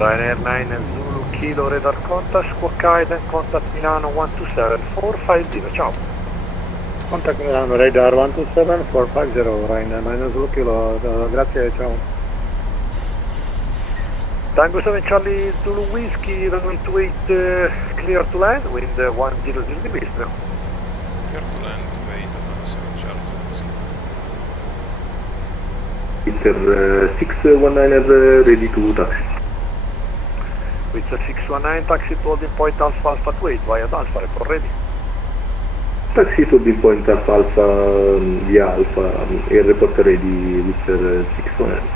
Ryanair 9 Zulu Kilo radar contact, squawk guidance, contact Milano 127450, ciao. Contact Milano radar 127450, Ryanair 9 Zulu Kilo, grazie, ciao. Tango 7 Charlie Zulu Whiskey, runway 28 clear to land, wind 100 degrees. Clear to land, wait, 7 Charlie Zulu Whiskey. Peter 619er ready to taxi. With 619 taxi to holding point Alpha Alpha 28 via Alpha, report ready. Taxi to the point Alpha via Alpha e report ready with 619.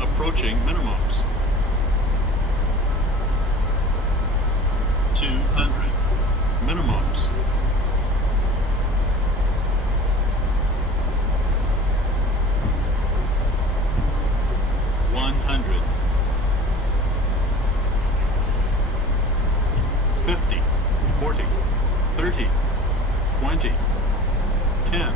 Approaching minimums. 200. Minimums. 100. 50. 40. 30. 20. 10.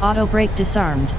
Auto brake disarmed.